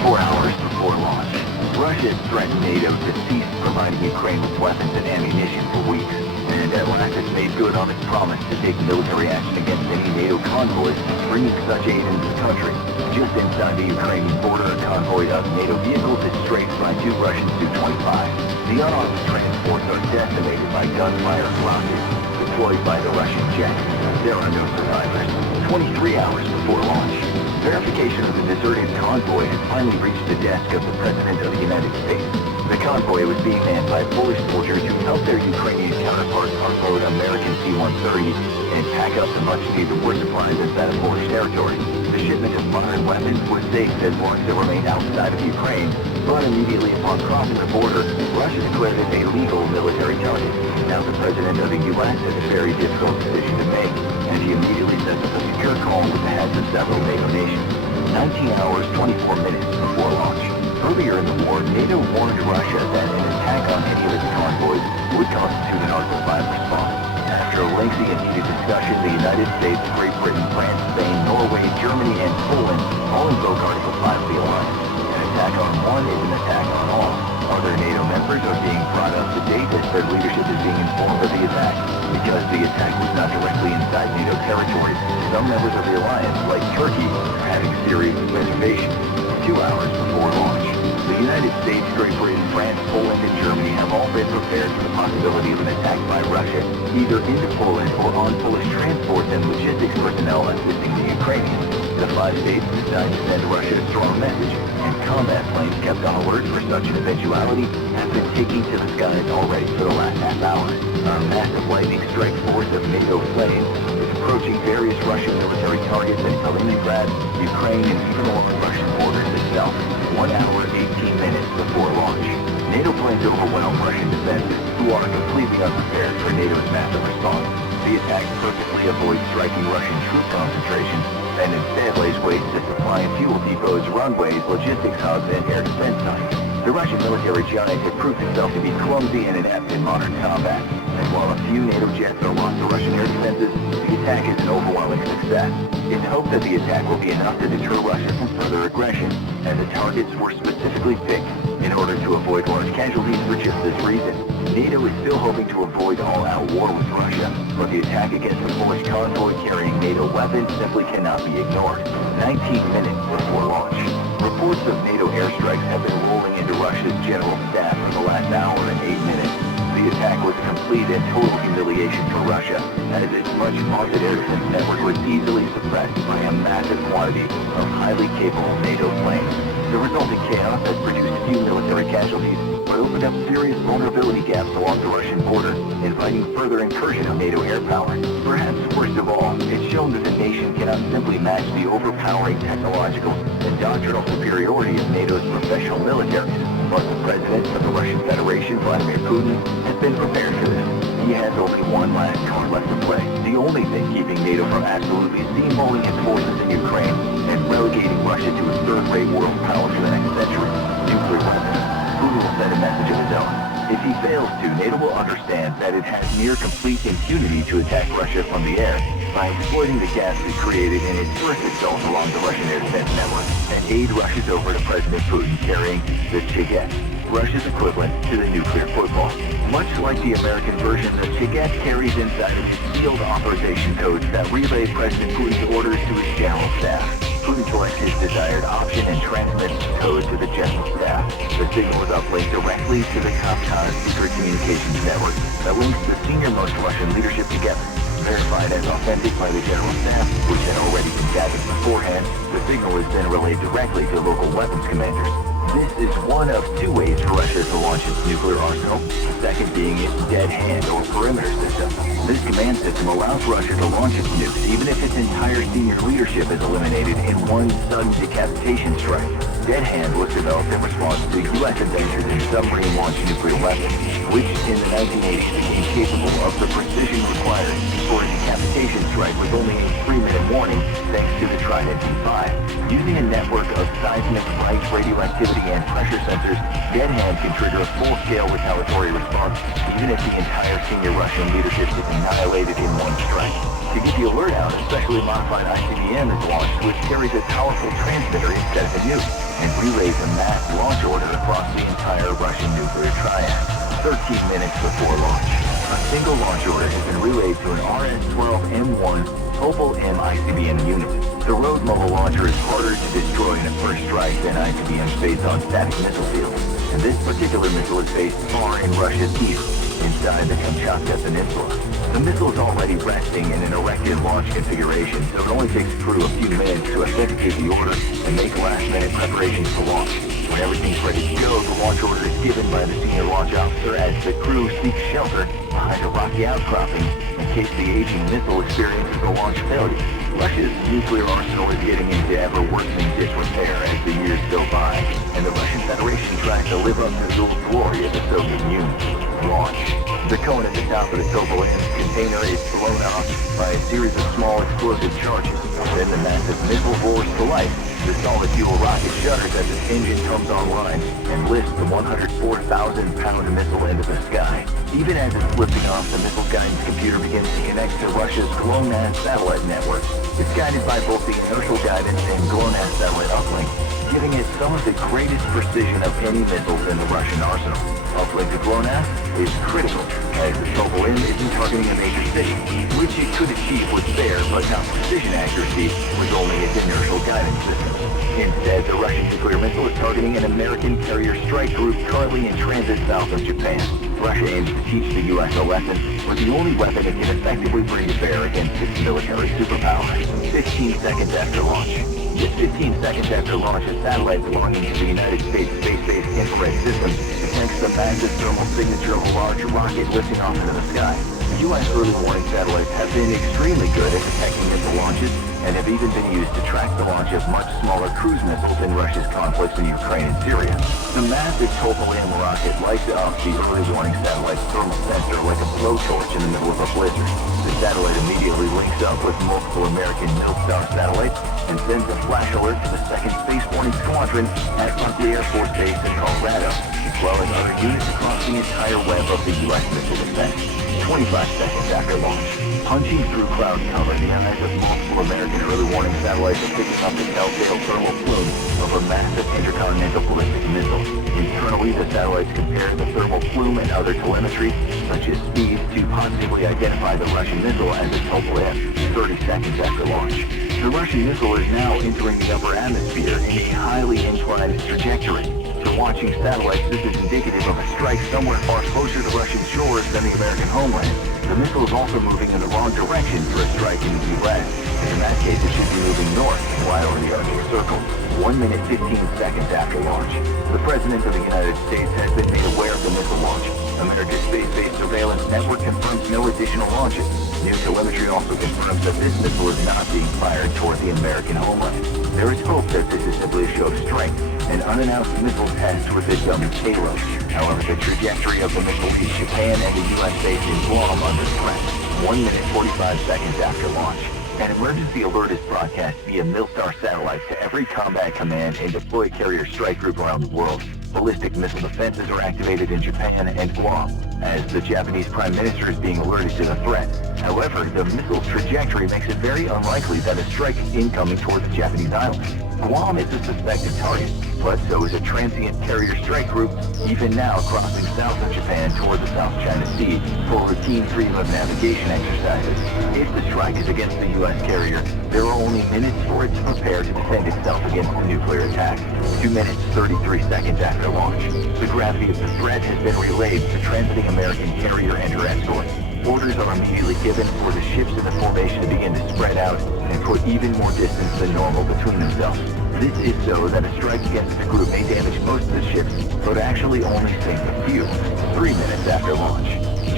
24 hours before launch, Russia threatened NATO to cease providing Ukraine with weapons and ammunition for weeks, and at last it's made good on its promise to take military action against any NATO convoys bringing such aid into the country. Just inside the Ukrainian border, a convoy of NATO vehicles is strafed by two Russian Su-25s. The unarmed transports are decimated by gunfire and rockets deployed by the Russian jets. There are no survivors. 23 hours before launch, verification of the deserted convoy has finally reached the desk of the President of the United States. The convoy was being manned by Polish soldiers who helped their Ukrainian counterparts unload American C-130s and pack up the much-needed war supplies inside of Polish territory. The shipment of modern weapons was safe as long as it remained outside of Ukraine, but immediately upon crossing the border, Russia declared it a legal military target. Now the President of the U.S. has a very difficult decision to make, and he immediately sets up a secure call with the heads of several NATO nations. 19 hours, 24 minutes before launch. Earlier in the war, NATO warned Russia that an attack on any of its convoys would constitute an Article 5 response. After a lengthy and heated discussion, the United States, Great Britain, France, Spain, Norway, Germany, and Poland all invoke Article 5 of the alliance. An attack on one is an attack on all. Other NATO members are being brought up to date as their leadership is being informed of the attack. Because the attack was not directly inside NATO territory, some members of the alliance, like Turkey, are having serious reservations. 2 hours before launch, the United States, Great Britain, France, Poland, and Germany have all been prepared for the possibility of an attack by Russia, either into Poland or on Polish transports and logistics personnel assisting the Ukrainians. The 5 states decided to send Russia a strong message, and combat planes kept on alert for such an eventuality have been taking to the skies already for the last half hour. A massive lightning strike force of NATO planes is approaching various Russian military targets in Kaliningrad, Ukraine, and even along Russian borders itself. 1 hour, 18 minutes before launch. NATO planes overwhelm Russian defenses, who are completely unprepared for NATO's massive response. The attack perfectly avoids striking Russian troop concentrations, and instead lays waste to supply and fuel depots, runways, logistics hubs, and air defense sites. The Russian military giant had proved itself to be clumsy and inept in modern combat, and while a few NATO jets are lost to Russian air defenses, the attack is an overwhelming success. It's hoped that the attack will be enough to deter Russia from further aggression, and the targets were specifically picked in order to avoid large casualties for just this reason. NATO is still hoping to avoid all-out war with Russia, but the attack against the Polish convoy carrying NATO weapons simply cannot be ignored. 19 minutes before launch. Reports of NATO airstrikes have been rolling into Russia's general staff for the last hour and 8 minutes. The attack was a complete and total humiliation for Russia, as its much-vaunted air defense network was easily suppressed by a massive quantity of highly capable NATO planes. The resulting chaos has produced few military casualties, but opened up serious vulnerability gaps along the Russian border, inviting further incursion of NATO air power. Perhaps worst of all, it's shown that the nation cannot simply match the overpowering technological and doctrinal superiority of NATO's professional military. But the President of the Russian Federation, Vladimir Putin, has been prepared for this. He has only one last card left to play, the only thing keeping NATO from absolutely steamrolling its forces in Ukraine and relegating Russia to a third-rate world power for the next century: nuclear weapons. Putin will send a message of his own. If he fails to, NATO will understand that it has near complete impunity to attack Russia from the air by exploiting the gaps it created in its first assault along the Russian air defense network, and aid rushes over to President Putin carrying the Chiget, Russia's equivalent to the nuclear football. Much like the American version, the Chiget carries inside of its sealed authorization codes that relay President Putin's orders to his general staff. Putin selects his desired option and transmits the code to the general staff. The signal is uplinked directly to the Kafka's secret communications network that links the senior-most Russian leadership together. Verified as authentic by the general staff, which had already been gathered beforehand, the signal is then relayed directly to local weapons commanders. This is one of two ways for Russia to launch its nuclear arsenal, the second being its dead hand or perimeter system. This command system allows Russia to launch its nukes even if its entire senior leadership is eliminated in one sudden decapitation strike. Dead hand was developed in response to U.S. adventures in submarine-launched nuclear weapons, which in the 1980s became capable of the precision required for a decapitation communication strike with only a 3-minute warning thanks to the Trident D5. Using a network of seismic, light, radioactivity, and pressure sensors, Dead Hand can trigger a full-scale retaliatory response, even if the entire senior Russian leadership is annihilated in one strike. To get the alert out, a specially modified ICBM is launched, which carries a powerful transmitter instead of a nuke, and relays a mass launch order across the entire Russian nuclear triad. 13 minutes before launch, a single launch order has been relayed to an RS-12M1 Opal M ICBM unit. The road mobile launcher is harder to destroy in a first strike than ICBMs based on static missile fields, and this particular missile is based far in Russia's east, inside the Kamchatka Peninsula. The missile is already resting in an erected launch configuration, so it only takes the crew a few minutes to execute the order and make last-minute preparations for launch. When everything's ready to go, the launch order is given by the senior launch officer as the crew seeks shelter behind a rocky outcropping in case the aging missile experiences a launch failure. Russia's nuclear arsenal is getting into ever-worsening disrepair as the years go by, and the Russian Federation tries to live up to the old glory of the Soviet Union. Launch. The cone at the top of the Topol M container is blown off by a series of small explosive charges. Then the massive missile roars to life. The solid fuel rocket shudders as its engine comes online and lifts the 104,000-pound missile into the sky. Even as it's lifting off, the missile guidance computer begins to connect to Russia's GLONASS satellite network. It's guided by both the inertial guidance and GLONASS satellite uplink, giving it some of the greatest precision of any missiles in the Russian arsenal. Uplink to GLONASS is critical, as the Topol M isn't targeting a major city, which it could achieve with there, but not precision accuracy with only its inertial guidance system. Instead, the Russian nuclear missile is targeting an American carrier strike group currently in transit south of Japan. Russia aims to teach the U.S. a lesson with the only weapon it can effectively bring to bear against its military superpower. 15 seconds after launch. Just 15 seconds after launch, a satellite belonging to the United States Space-Based Infrared System detects the massive thermal signature of a large rocket lifting off into the sky. The U.S. early warning satellites have been extremely good at detecting missile launches and have even been used to track the launch of much smaller cruise missiles in Russia's conflicts in Ukraine and Syria. The massive Topol M rocket lights up the early warning satellite's thermal sensor like a blowtorch in the middle of a blizzard. The satellite immediately links up with multiple American Milstar satellites and sends a flash alert to the 2nd Space Warning Squadron at Buckley Air Force Base in Colorado, as well as other units across the entire web of the U.S. missile defense. 25 seconds after launch. Punching through cloud cover, the eyes of multiple American early warning satellites are picking up the telltale thermal plume of a massive intercontinental ballistic missile. Internally, the satellites compare the thermal plume and other telemetry, such as speed, to positively identify the Russian missile as a Topol M. 30 seconds after launch. The Russian missile is now entering the upper atmosphere in a highly inclined trajectory. To watching satellites, this is indicative of a strike somewhere far closer to Russian shores than the American homeland. The missile is also moving in the wrong direction for a strike in the U.S. In that case, it should be moving north while in the Arctic Circle. 1 minute 15 seconds after launch. The President of the United States has been made aware of the missile launch. America's space-based surveillance network confirms no additional launches. New telemetry also confirms that this missile is not being fired toward the American homeland. There is hope that this is simply a show of strength, an unannounced missile test with a dummy payload. However, the trajectory of the missile is Japan and the U.S. base in Guam under threat. 1 minute 45 seconds after launch. An emergency alert is broadcast via Milstar satellites to every combat command and deployed carrier strike group around the world. Ballistic missile defenses are activated in Japan and Guam, as the Japanese Prime Minister is being alerted to the threat. However, the missile's trajectory makes it very unlikely that a strike is incoming toward the Japanese islands. Guam is a suspected target, but so is a transient carrier strike group, even now crossing south of Japan toward the South China Sea for routine freedom of navigation exercises. If the strike is against the U.S. carrier, there are only minutes for it to prepare to defend itself against a nuclear attack. 2 minutes 33 seconds after launch. The gravity of the threat has been relayed to transiting American carrier and her escort. Orders are immediately given for the ships in the formation to begin to spread out and put even more distance than normal between themselves. This is so that a strike against the group may damage most of the ships, but actually only sink a few. 3 minutes after launch.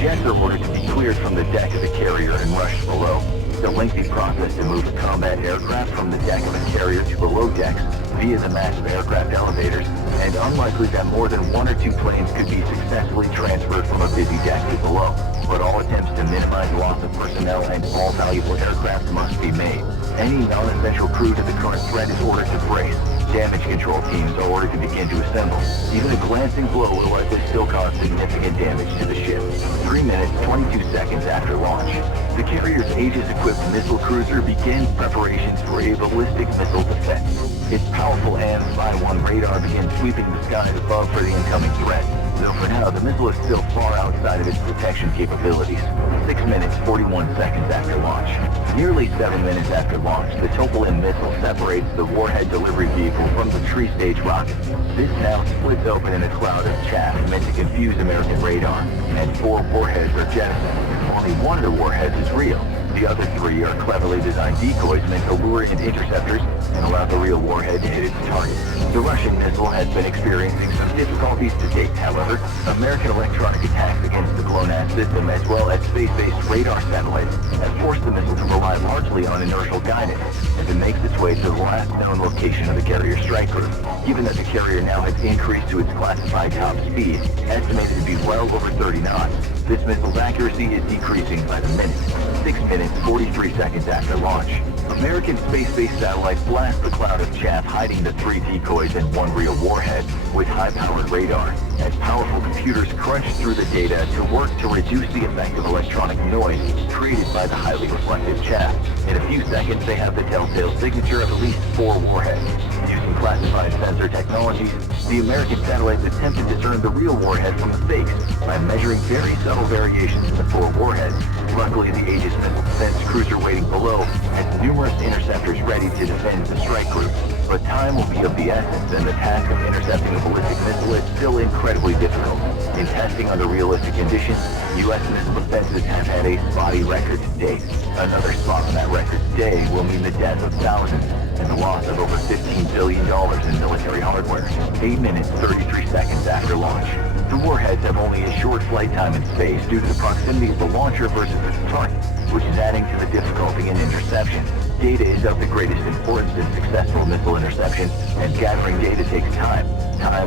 Jets are ordered to be cleared from the deck of the carrier and rushed below. It's a lengthy process to move a combat aircraft from the deck of a carrier to below decks via the massive aircraft elevators, and unlikely that more than 1 or 2 planes could be successfully transferred from a busy deck to below. But all attempts to minimize loss of personnel and all valuable aircraft must be made. Any non-essential crew to the current threat is ordered to brace. Damage control teams are ordered to begin to assemble. Even a glancing blow will likely still cause significant damage to the ship. 3 minutes, 22 seconds after launch. The carrier's Aegis-equipped missile cruiser begins preparations for a ballistic missile defense. Its powerful AMS-1 radar begins sweeping the skies above for the incoming threat. Though for now, the missile is still far outside of its protection capabilities. 6 minutes, 41 seconds after launch. Nearly 7 minutes after launch, the Topolin missile separates the warhead delivery vehicle from the tree-stage rocket. This now splits open in a cloud of chaff meant to confuse American radar, and 4 warheads are jettisoned. Only one of the warheads is real. The other 3 are cleverly designed decoys meant to lure in interceptors and allow the real warhead to hit its target. The Russian missile has been experiencing some difficulties to date, however. American electronic attacks against the GLONASS system as well as space-based radar satellites have forced the missile to rely largely on inertial guidance as it makes its way to the last known location of the carrier strike group. Given that the carrier now has increased to its classified top speed, estimated to be well over 30 knots, this missile's accuracy is decreasing by the minute. 6 minutes, 43 seconds after launch. American space-based satellites blast the cloud of chaff hiding the 3 decoys and 1 real warhead with high-powered radar, as powerful computers crunch through the data to work to reduce the effect of electronic noise created by the highly reflective chaff. In a few seconds, they have the telltale signature of at least 4 warheads. Using classified sensor technologies, the American satellites attempt to discern the real warhead from the fakes by measuring very subtle variations in the 4 warheads. Luckily, the Aegis missile defense cruiser waiting below has numerous interceptors ready to defend the strike group. But time will be of the essence, and the task of intercepting a ballistic missile is still incredibly difficult. In testing under realistic conditions, U.S. missile defenses have had a spotty record to date. Another spot on that record today will mean the death of thousands and the loss of over $15 billion in military hardware. 8 minutes, 33 seconds after launch. The warheads have only a short flight time in space due to the proximity of the launcher versus its target, which is adding to the difficulty in interception. Data is of the greatest importance in successful missile interception, and gathering data takes time,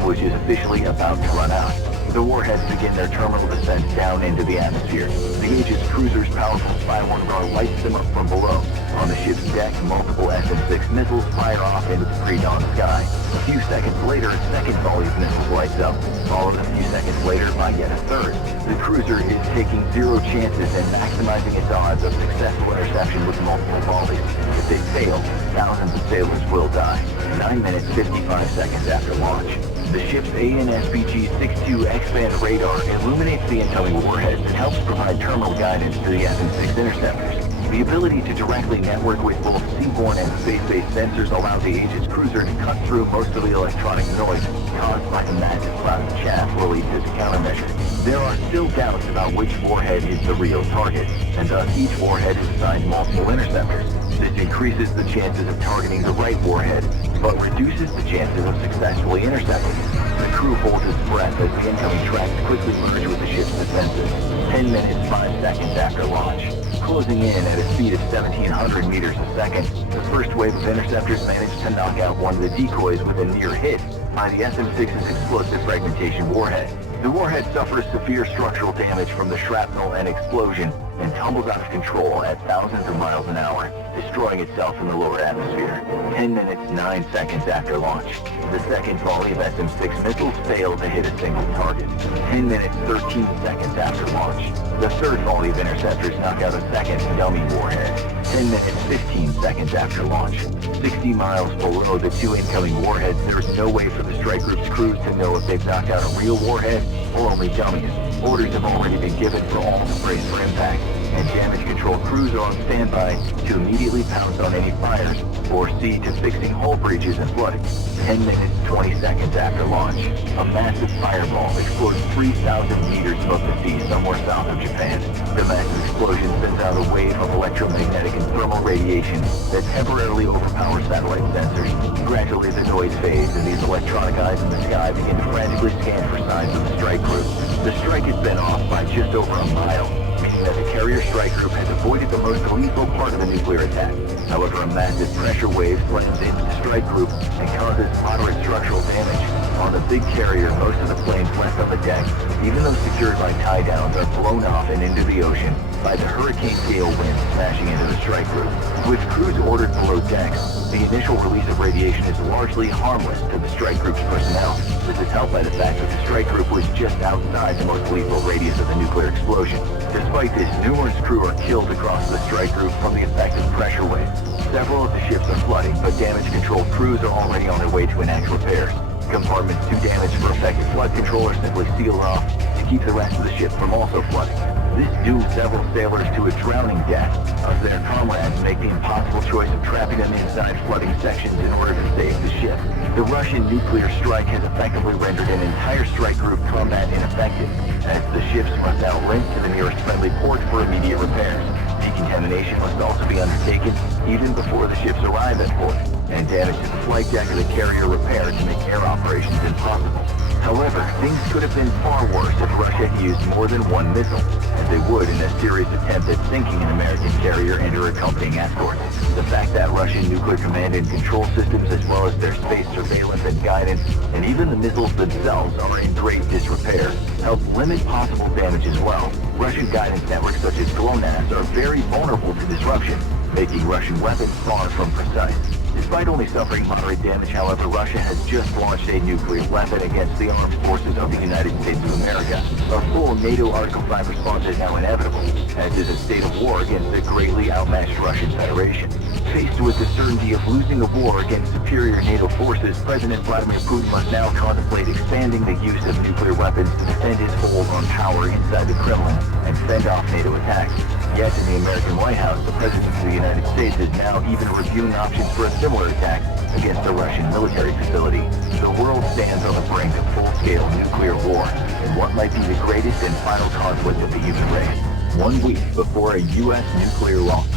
which is officially about to run out. The warheads begin their terminal descent down into the atmosphere. The Aegis cruiser's powerful spy radar lights them up from below. On the ship's deck, multiple SM-6 missiles fire off into the pre-dawn sky. A few seconds later, a second volley of missiles lights up, followed a few seconds later by yet a third. The cruiser is taking 0 chances and maximizing its odds of successful interception with multiple volleys. If they fail, thousands of sailors will die. 9 minutes, 55 seconds after launch. The ship's AN/SPG-62 X-band radar illuminates the incoming warheads and helps provide terminal guidance to the SM-6 interceptors. The ability to directly network with both seaborne and space-based sensors allows the Aegis cruiser to cut through most of the electronic noise caused by the massive cloud of chaff released as a countermeasure. There are still doubts about which warhead is the real target, and thus each warhead is assigned multiple interceptors. This increases the chances of targeting the right warhead, but reduces the chances of successfully intercepting it. The crew holds its breath as the incoming tracks quickly merge with the ship's defenses. 10 minutes, 5 seconds after launch. Closing in at a speed of 1,700 meters a second, the first wave of interceptors managed to knock out one of the decoys with a near hit by the SM-6's explosive fragmentation warhead. The warhead suffers severe structural damage from the shrapnel and explosion and tumbles out of control at thousands of miles an hour, destroying itself in the lower atmosphere. 10 minutes, 9 seconds after launch. The second volley of SM-6 missiles failed to hit a single target. 10 minutes, 13 seconds after launch. The third volley of interceptors knock out a second dummy warhead. 10 minutes, 15 seconds after launch. 60 miles below the 2 incoming warheads, there is no way for the strike group's crews to know if they've knocked out a real warhead or only dummies. Orders have already been given for all to brace for impact, and damage control crews are on standby to immediately pounce on any fires or see to fixing hull breaches and flooding. 10 minutes, 20 seconds after launch, a massive fireball explodes 3,000 meters above the sea somewhere south of Japan. The massive explosion sends out a wave of electromagnetic and thermal radiation that temporarily overpowers satellite sensors. Gradually the noise fades and these electronic eyes in the sky begin to frantically scan for signs of the strike group. The strike has been off by just over a mile, meaning that the carrier strike group has avoided the most lethal part of the nuclear attack. However, a massive pressure wave slams into the strike group and causes moderate structural damage. On the big carrier, most of the planes left on the deck, even those secured by tie-downs, are blown off and into the ocean by the hurricane gale wind smashing into the strike group. With crews ordered below decks, the initial release of radiation is largely harmless to the strike group's personnel. This is helped by the fact that the strike group was just outside the most lethal radius of the nuclear explosion. Despite this, numerous crew are killed across the strike group from the effect of pressure waves. Several of the ships are flooding, but damage control crews are already on their way to enact repairs. Compartments too damaged for effective flood control are simply sealed off to keep the rest of the ship from also flooding. This doomed several sailors to a drowning death as their comrades make the impossible choice of trapping them inside flooding sections in order to save the ship. The Russian nuclear strike has effectively rendered an entire strike group combat ineffective, as the ships must now link to the nearest friendly port for immediate repairs. Decontamination must also be undertaken even before the ships arrive at port, and damage to the flight deck of the carrier repaired to make air operations impossible. However, things could have been far worse if Russia had used more than one missile, as they would in a serious attempt at sinking an American carrier and her accompanying escort. The fact that Russian nuclear command and control systems, as well as their space surveillance and guidance, and even the missiles themselves are in great disrepair, helps limit possible damage as well. Russian guidance networks such as GLONASS are very vulnerable to disruption, making Russian weapons far from precise. Despite only suffering moderate damage, however, Russia has just launched a nuclear weapon against the armed forces of the United States of America. A full NATO Article 5 response is now inevitable, as is a state of war against the greatly outmatched Russian Federation. Faced with the certainty of losing the war against superior NATO forces, President Vladimir Putin must now contemplate expanding the use of nuclear weapons to defend his hold on power inside the Kremlin and fend off NATO attacks. Yet in the American White House, the President of the United States is now even reviewing options for a similar attack against a Russian military facility. The world stands on the brink of full-scale nuclear war in what might be the greatest and final conflict of the human race. 1 week before a U.S. nuclear launch.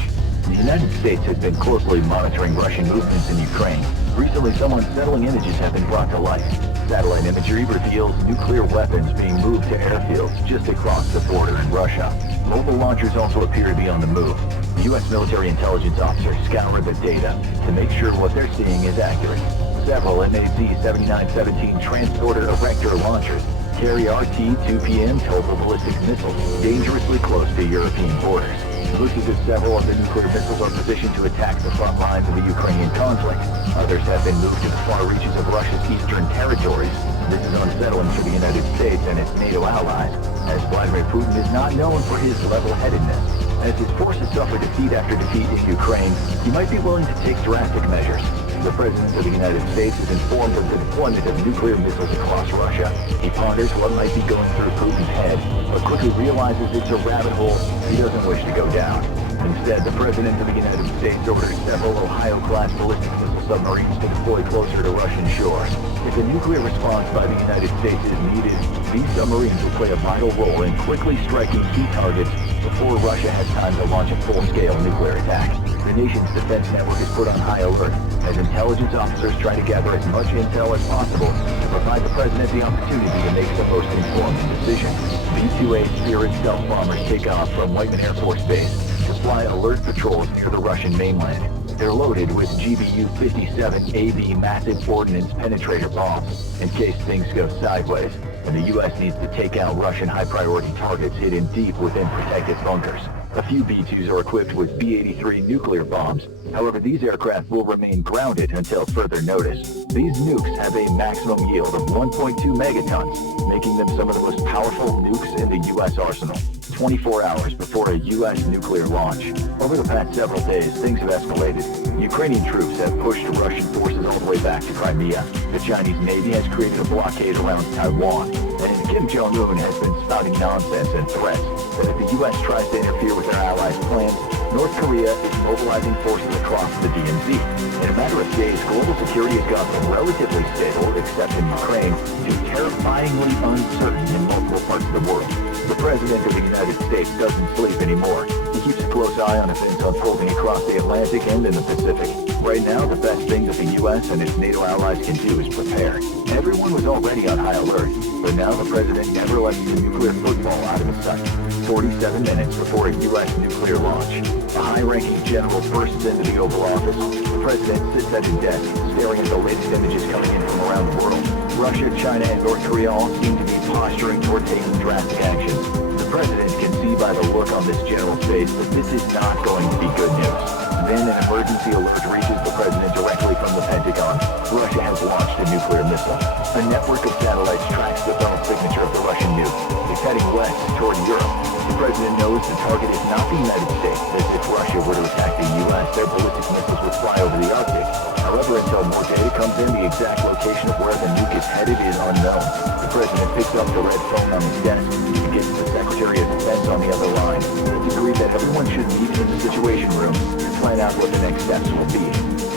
The United States has been closely monitoring Russian movements in Ukraine. Recently, some unsettling images have been brought to light. Satellite imagery reveals nuclear weapons being moved to airfields just across the border in Russia. Mobile launchers also appear to be on the move. The U.S. military intelligence officers scour the data to make sure what they're seeing is accurate. Several MAZ-7917 transporter erector launchers carry RT-2PM total ballistic missiles dangerously close to European borders. It looks as if several of the nuclear missiles are positioned to attack the front lines of the Ukrainian conflict. Others have been moved to the far reaches of Russia's eastern territories. This is unsettling for the United States and its NATO allies, as Vladimir Putin is not known for his level-headedness. As his forces suffer defeat after defeat in Ukraine, he might be willing to take drastic measures. The President of the United States is informed of the deployment of nuclear missiles across Russia. He ponders what might be going through Putin's head, but quickly realizes it's a rabbit hole he doesn't wish to go down. Instead, the President of the United States orders several Ohio-class ballistic missile submarines to deploy closer to Russian shores. If a nuclear response by the United States is needed, these submarines will play a vital role in quickly striking key targets before Russia has time to launch a full-scale nuclear attack. The nation's defense network is put on high alert as intelligence officers try to gather as much intel as possible to provide the President the opportunity to make the most informed decision. B-2A Spirit stealth bombers take off from Whiteman Air Force Base to fly alert patrols near the Russian mainland. They're loaded with GBU-57 AB massive ordnance penetrator bombs in case things go sideways, and the U.S. needs to take out Russian high-priority targets hidden deep within protected bunkers. A few B-2s are equipped with B-83 nuclear bombs. However, these aircraft will remain grounded until further notice. These nukes have a maximum yield of 1.2 megatons, making them some of the most powerful nukes in the U.S. arsenal. 24 hours before a U.S. nuclear launch. Over the past several days, things have escalated. Ukrainian troops have pushed Russian forces all the way back to Crimea. The Chinese Navy has created a blockade around Taiwan. And Kim Jong-un has been spouting nonsense and threats that if the U.S. tries to interfere with their allies' plans, North Korea is mobilizing forces across the DMZ. In a matter of days, global security has gone from relatively stable, except in Ukraine, to terrifyingly uncertain in multiple parts of the world. The President of the United States doesn't sleep anymore. He keeps a close eye on events unfolding across the Atlantic and in the Pacific. Right now, the best thing that the U.S. and its NATO allies can do is prepare. Everyone was already on high alert, but now the President never lets the nuclear football out of his sight. 47 minutes before a U.S. nuclear launch, a high-ranking general bursts into the Oval Office. The President sits at his desk, staring at the latest images coming in from around the world. Russia, China, and North Korea all seem to be posturing toward taking drastic action. The president can see by the look on this general's face that this is not going to be good news. Then an emergency alert reaches the president directly from the Pentagon. Russia has launched a nuclear missile. A network of satellites tracks the thermal signature of the Russian nuke. It's heading west toward Europe. The president knows the target is not the United States, as if Russia were to attack the U.S., their ballistic missiles would fly over the Arctic. However, until more data comes in, the exact location of where the nuke is headed is unknown. The president picks up the red phone on his desk and gets the Secretary of Defense on the other line. It's agreed that everyone should meet in the Situation Room to plan out what the next steps will be.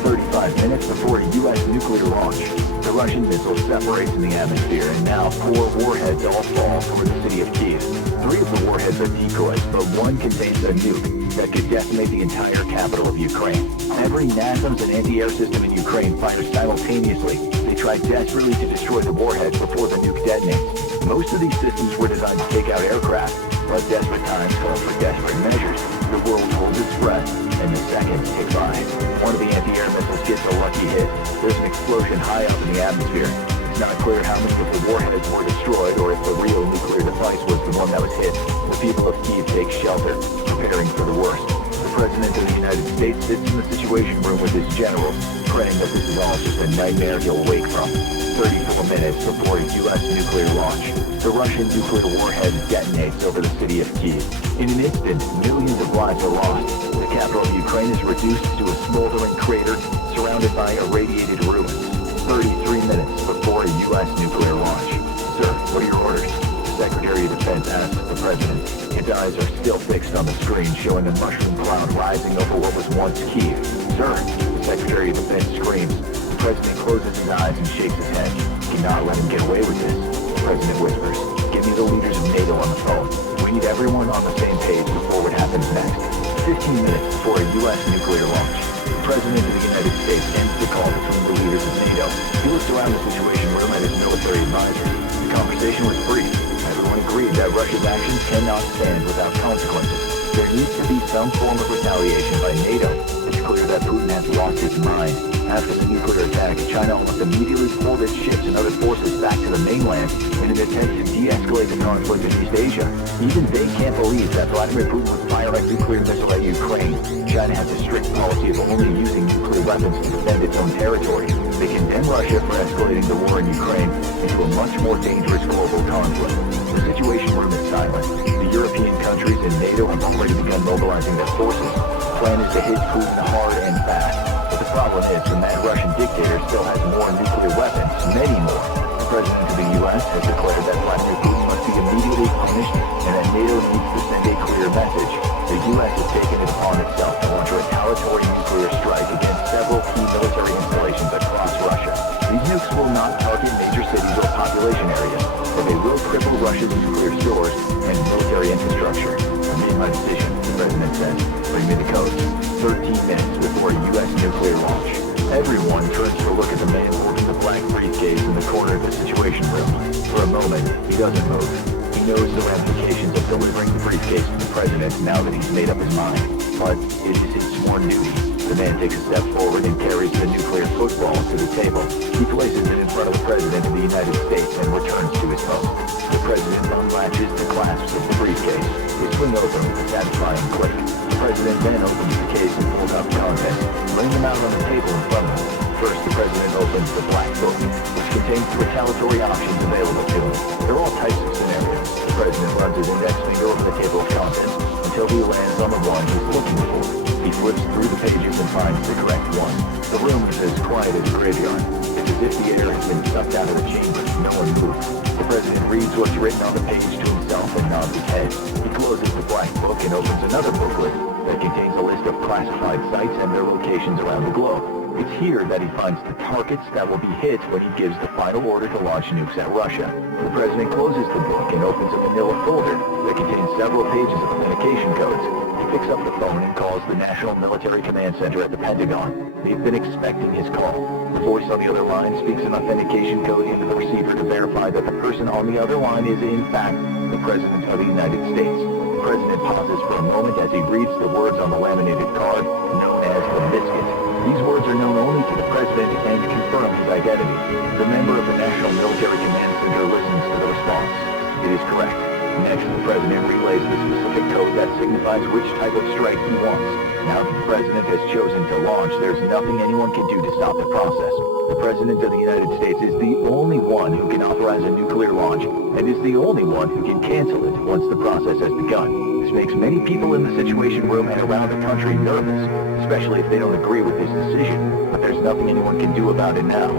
35 minutes before a U.S. nuclear launch, the Russian missile separates in the atmosphere, and now 4 warheads all fall toward the city of Kiev. 3 of the warheads are decoys, but one contains a nuke that could decimate the entire capital of Ukraine. Every NASAMS and anti-air system in Ukraine fires simultaneously. They try desperately to destroy the warheads before the nuke detonates. Most of these systems were designed to take out aircraft, but desperate times call for desperate measures. The world holds its breath, and the seconds tick by. One of the anti-air missiles gets a lucky hit. There's an explosion high up in the atmosphere. It's not clear how many of the warheads were destroyed or if the real nuclear device was the one that was hit. The people of Kiev take shelter, preparing for the worst. The President of the United States sits in the Situation Room with his generals, praying that this is all just a nightmare he'll wake from. 34 minutes before a U.S. nuclear launch, the Russian nuclear warhead detonates over the city of Kiev. In an instant, millions of lives are lost. The capital of Ukraine is reduced to a smoldering crater surrounded by irradiated ruins. 33 minutes before a U.S. nuclear launch. Sir, what are your orders? The Secretary of Defense asks the President. His eyes are still fixed on the screen, showing a mushroom cloud rising over what was once Kiev. Sir, the Secretary of Defense screams. The President closes his eyes and shakes his head. Cannot let him get away with this. The President whispers, "Get me the leaders of NATO on the phone. We need everyone on the same page before what happens next." 15 minutes before a U.S. nuclear launch, the President of the United States ends the call between the leaders of NATO. He looks around the Situation Room at his military advisor. The conversation was brief. Everyone agreed that Russia's actions cannot stand without consequences. There needs to be some form of retaliation by NATO. It's clear that Putin has lost his mind. After the nuclear attack, China almost immediately pulled its ships and other forces back to the mainland in an attempt to de-escalate the conflict in East Asia. Even they can't believe that Vladimir Putin would fire a nuclear missile at Ukraine. China has a strict policy of only using nuclear weapons to defend its own territory. They condemn Russia for escalating the war in Ukraine into a much more dangerous global conflict. The Situation Room is silent. The European countries and NATO have already begun mobilizing their forces. The plan is to hit Putin hard and fast. But the problem is, the mad Russian dictator still has more nuclear weapons, many more. The President of the U.S. has declared that Vladimir Putin must be immediately punished and that NATO needs to send a clear message. The U.S. has taken it upon itself to launch a retaliatory nuclear strike against several key military installations across Russia. These nukes will not target major cities or population areas, but they will cripple Russia's nuclear stores and military infrastructure. I made my decision, the President said. Bring me the codes. 13 minutes before a U.S. nuclear launch. Everyone turns to look at the man holding the black briefcase in the corner of the Situation Room. For a moment, he doesn't move. He knows the ramifications of delivering the briefcase to the President now that he's made up his mind. But it is his sworn duty. The man takes a step forward and carries the nuclear football to the table. He places it in front of the President of the United States and returns to his post. The President unlatches the clasps of the briefcase. They swing open with a satisfying click. The President then opens the case and pulls out the contents, laying them out on the table in front of him. First, the President opens the black book, which contains the retaliatory options available to him. There are all types of scenarios. The President runs his index finger over the table of contents until he lands on the one he's looking for. He flips through the pages and finds the correct one. The room is as quiet as a graveyard. It's as if the air has been sucked out of the chamber. No one moves. The President reads what's written on the page to himself and nods his head. He closes the black book and opens another booklet that contains a list of classified sites and their locations around the globe. It's here that he finds the targets that will be hit when he gives the final order to launch nukes at Russia. The President closes the book and opens a manila folder that contains several pages of authentication codes. He picks up the phone and calls the National Military Command Center at the Pentagon. They've been expecting his call. The voice on the other line speaks an authentication code into the receiver to verify that the person on the other line is in fact the President of the United States. The President pauses for a moment as he reads the words on the laminated card known as the biscuit. These words are known only to the President and confirm his identity. The member of the National Military Command Center listens to the response. It is correct. Next, the President relays the specific code that signifies which type of strike he wants. Now that the President has chosen to launch, there's nothing anyone can do to stop the process. The President of the United States is the only one who can authorize a nuclear launch, and is the only one who can cancel it once the process has begun. This makes many people in the Situation Room and around the country nervous, especially if they don't agree with this decision. But there's nothing anyone can do about it now.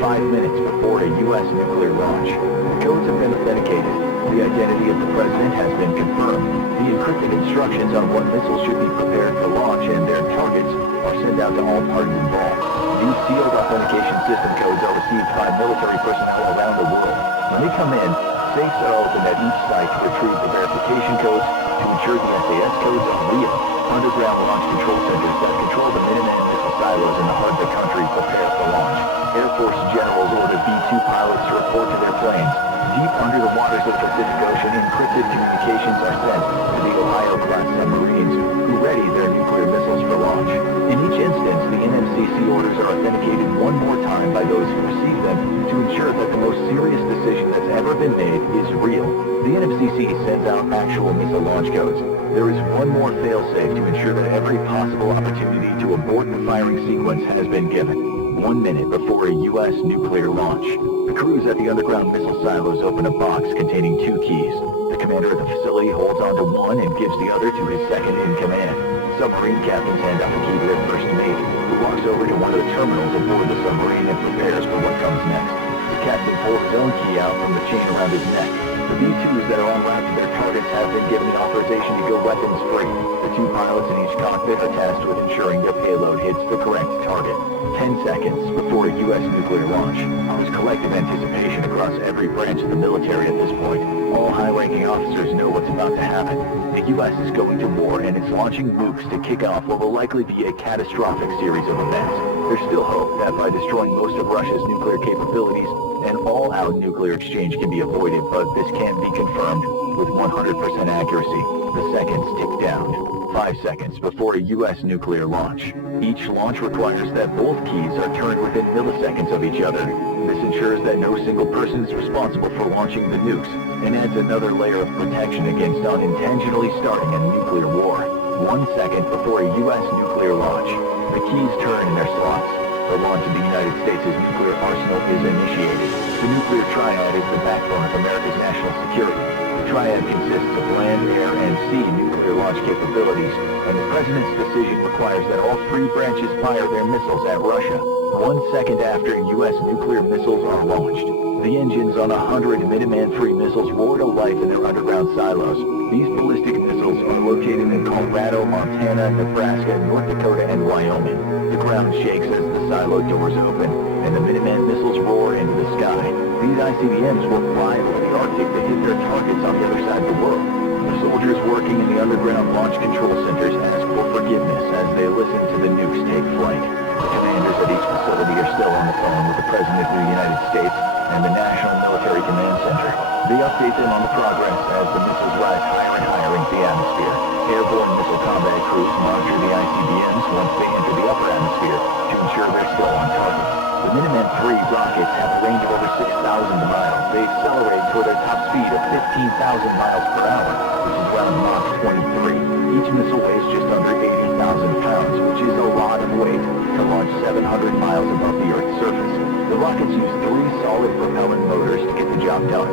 5 minutes before a U.S. nuclear launch. The codes have been authenticated. The identity of the President has been confirmed. The encrypted instructions on what missiles should be prepared for launch and their targets are sent out to all parties involved. These sealed authentication system codes are received by military personnel around the world. When they come in, safes are opened at each site to retrieve the verification codes to ensure the SAS codes are real. Underground launch control centers that control the Minuteman missile silos in the heart of the country prepare for launch. Air Force generals order B-2 pilots to report to their planes. Deep under the waters of the Pacific Ocean, encrypted communications are sent to the Ohio-class submarines, who ready their nuclear missiles for launch. In each instance, the NMCC orders are authenticated one more time by those who receive them to ensure that the most serious decision that's ever been made is real. The NMCC sends out actual missile launch codes. There is one more fail-safe to ensure that every possible opportunity to abort the firing sequence has been given. 1 minute before a U.S. nuclear launch. The crews at the underground missile silos open a box containing 2 keys. The commander of the facility holds onto one and gives the other to his second in command. Submarine captains hand off the key to their first mate, who walks over to one of the terminals aboard the submarine and prepares for what comes next. The captain pulls his own key out from the chain around his neck. The B-2s that are en route to their targets have been given the authorization to go weapons-free. The 2 pilots in each cockpit are tasked with ensuring their payload hits the correct target. 10 seconds before a U.S. nuclear launch. There's collective anticipation across every branch of the military at this point. All high-ranking officers know what's about to happen. The U.S. is going to war, and it's launching nukes to kick off what will likely be a catastrophic series of events. There's still hope that by destroying most of Russia's nuclear capabilities, an all-out nuclear exchange can be avoided, but this can't be confirmed with 100% accuracy. The seconds tick down. 5 seconds before a U.S. nuclear launch. Each launch requires that both keys are turned within milliseconds of each other. This ensures that no single person is responsible for launching the nukes, and adds another layer of protection against unintentionally starting a nuclear war. 1 second before a U.S. nuclear launch. The keys turn in their slots. The launch of the United States' nuclear arsenal is initiated. The nuclear triad is the backbone of America's national security. The triad consists of land, air, and sea nuclear launch capabilities, and the President's decision requires that all 3 branches fire their missiles at Russia 1 second after U.S. nuclear missiles are launched. The engines on 100 Minuteman III missiles roar to life in their underground silos. These ballistic missiles are located in Colorado, Montana, Nebraska, North Dakota, and Wyoming. The ground shakes as the silo doors open, and the Minuteman missiles roar into the sky. These ICBMs will fly over the Arctic to hit their targets on the other side of the world. The soldiers working in the underground launch control centers ask for forgiveness as they listen to the nukes take flight. The commanders at each facility are still on the phone with the President of the United States and the National Military Command Center. They update them on the progress as the missiles rise higher and higher into the atmosphere. Airborne missile combat crews monitor the ICBMs once they enter the upper atmosphere to ensure they're still on target. The Minuteman III rockets have a range of over 6,000 miles. They accelerate toward their top speed of 15,000 miles per hour, which is around Mach 23. Each missile weighs just under 80,000 pounds, which is a lot of weight to launch 700 miles above the Earth's surface. The rockets use 3 solid propellant motors to get the job done.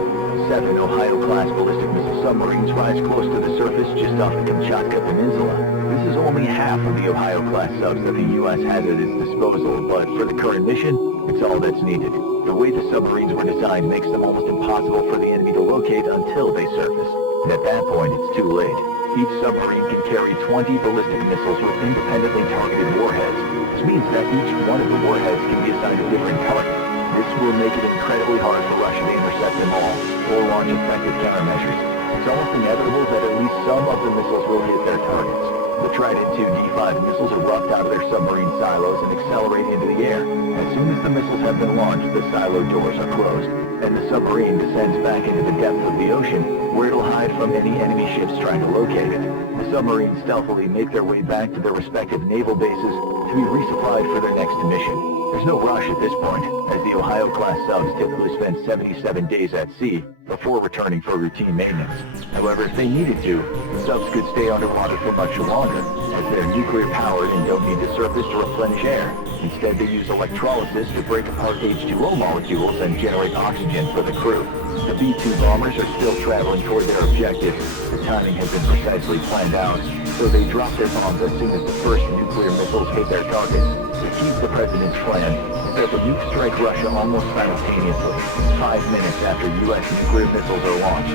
7 Ohio-class ballistic missile submarines rise close to the surface just off the Kamchatka Peninsula. This is only half of the Ohio-class subs that the U.S. has at its disposal, but for the current mission, it's all that's needed. The way the submarines were designed makes them almost impossible for the enemy to locate until they surface. And at that point, it's too late. Each submarine can carry 20 ballistic missiles with independently targeted warheads. This means that each one of the warheads can be assigned a different target. This will make it incredibly hard for Russia to intercept them all, or launch effective countermeasures. It's almost inevitable that at least some of the missiles will hit their targets. The Trident II D5 missiles erupt out of their submarine silos and accelerate into the air. As soon as the missiles have been launched, the silo doors are closed, and the submarine descends back into the depth of the ocean, where it'll hide from any enemy ships trying to locate it. The submarines stealthily make their way back to their respective naval bases to be resupplied for their next mission. There's no rush at this point, as the Ohio-class subs typically spend 77 days at sea before returning for routine maintenance. However, if they needed to, the subs could stay underwater for much longer, as they're nuclear-powered and don't need to surface to replenish air. Instead, they use electrolysis to break apart H2O molecules and generate oxygen for the crew. The B-2 bombers are still traveling toward their objectives. The timing has been precisely planned out, so they drop their bombs as soon as the first nuclear missiles hit their targets. To keep the president's plan, that the nukes strike Russia almost simultaneously, 5 minutes after U.S. nuclear missiles are launched.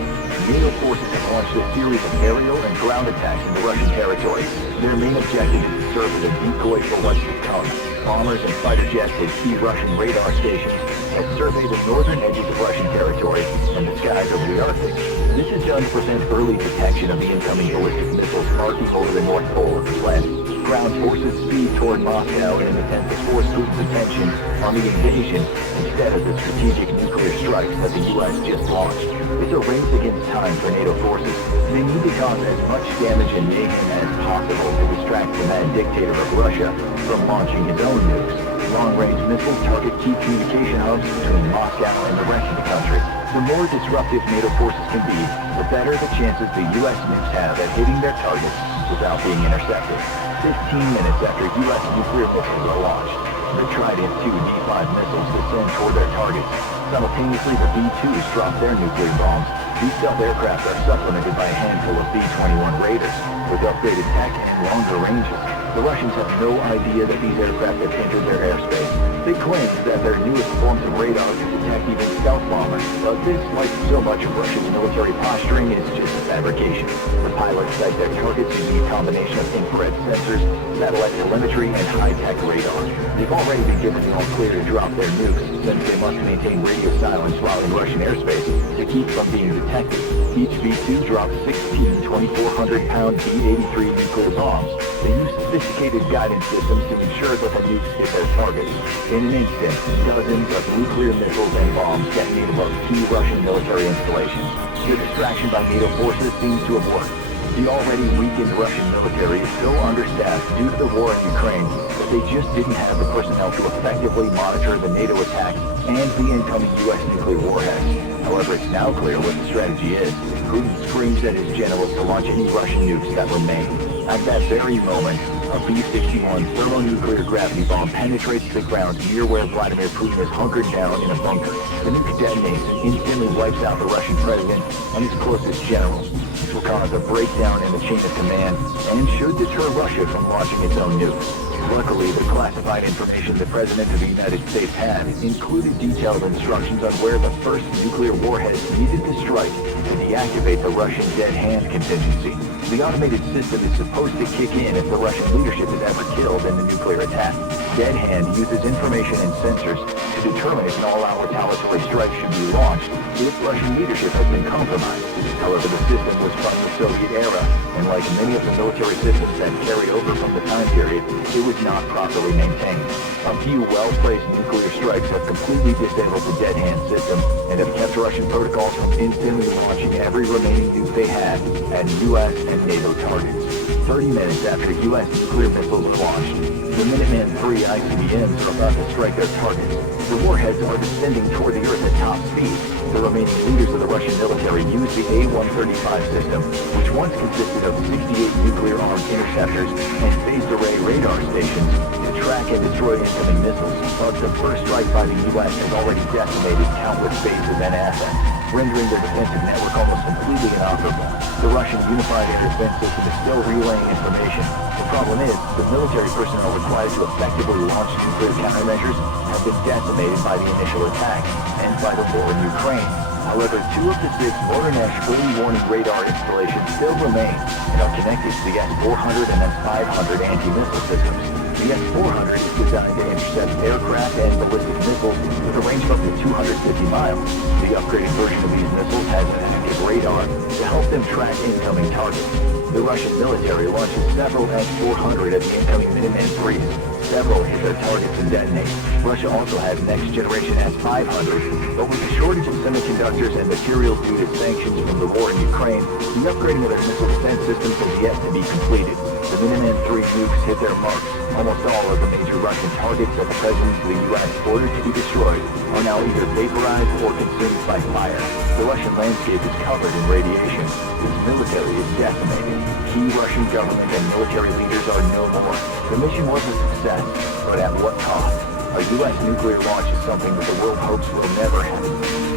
NATO forces have launched a series of aerial and ground attacks into Russian territory. Their main objective is to serve as a decoy for what's to come. Bombers and fighter jets hit key Russian radar stations and survey the northern edges of Russian territory and the skies over the Arctic. This is done to prevent early detection of the incoming ballistic missiles arcing over the North Pole of the planet. Ground forces speed toward Moscow in an attempt to force Putin's attention on the invasion instead of the strategic nuclear strikes that the U.S. just launched. It's a race against time for NATO forces. They need to cause as much damage and mayhem as possible to distract the mad dictator of Russia from launching his own nukes. Long-range missiles target key communication hubs between Moscow and the rest of the country. The more disruptive NATO forces can be, the better the chances the U.S. nukes have at hitting their targets without being intercepted. 15 minutes after U.S. nuclear missiles are launched, the Trident II D-5 missiles descend toward their targets. Simultaneously, the B-2s drop their nuclear bombs. These stealth aircraft are supplemented by a handful of B-21 Raiders with upgraded tech and longer ranges. The Russians have no idea that these aircraft have entered their airspace. They claim that their newest forms of radar can detect even stealth bombers, but this, like so much of Russia's military posturing, is just a fabrication. The pilots sight their targets using a combination of infrared sensors, satellite telemetry, and high-tech radar. They've already been given the all-clear to drop their nukes, since they must maintain radio silence while in Russian airspace to keep from being detected. Each B-2 drops 16 2,400-pound B-83 nuclear bombs. They use sophisticated guidance systems to ensure that the nukes hit their targets. In an instant, dozens of nuclear missiles and bombs detonate above key Russian military installations. The distraction by NATO forces seems to have worked. The already weakened Russian military is so understaffed due to the war in Ukraine that they just didn't have the personnel to effectively monitor the NATO attacks and the incoming U.S. nuclear warheads. However, it's now clear what the strategy is. Putin screams at his generals to launch any Russian nukes that remain. At that very moment, a B-61 thermonuclear gravity bomb penetrates the ground near where Vladimir Putin is hunkered down in a bunker. The nuke detonates and instantly wipes out the Russian president and his closest generals. This will cause a breakdown in the chain of command and should deter Russia from launching its own nukes. Luckily, the classified information the President of the United States had included detailed instructions on where the first nuclear warheads needed to strike to deactivate the Russian dead hand contingency. The automated system is supposed to kick in if the Russian leadership is ever killed in the nuclear attack. Dead hand uses information and sensors to determine if an all-out retaliatory strike should be launched if Russian leadership has been compromised. However, the system was from the Soviet era, and like many of the military systems that carried over from the time period, it was not properly maintained. A few well-placed nuclear strikes have completely disabled the dead hand system and have kept Russian protocols from instantly launching every remaining nuke they had at U.S. and NATO targets. 30 minutes after U.S. nuclear missiles are launched, the Minuteman III ICBMs are about to strike their targets. The warheads are descending toward the Earth at top speed. The remaining leaders of the Russian military use the A-135 system, which once consisted of 68 nuclear-armed interceptors and phased array radar stations, to track and destroy incoming missiles. But the first strike by the U.S. has already decimated countless bases and assets, rendering their defensive network almost completely inoperable. The Russian unified air defense system is still relaying information. The problem is, the military personnel required to effectively launch nuclear countermeasures have been decimated by the initial attack and by the war in Ukraine. However, 2 of the 6 Voronezh early warning radar installations still remain and are connected to the S-400 and S-500 anti-missile systems. The S-400 is designed to intercept aircraft and ballistic missiles with a range of up to 250 miles. The upgraded version of these missiles has an active radar to help them track incoming targets. The Russian military launches several S-400 at the incoming Minuteman IIIs. several hit their targets and detonate. Russia also has next-generation S-500, but with the shortage of semiconductors and materials due to sanctions from the war in Ukraine, the upgrading of their missile defense systems has yet to be completed. The Minuteman III nukes hit their marks. Almost all of the major Russian targets that the President of the U.S. ordered to be destroyed are now either vaporized or consumed by fire. The Russian landscape is covered in radiation. Its military is decimated. Key Russian government and military leaders are no more. The mission was a success, but at what cost? A U.S. nuclear launch is something that the world hopes will never happen.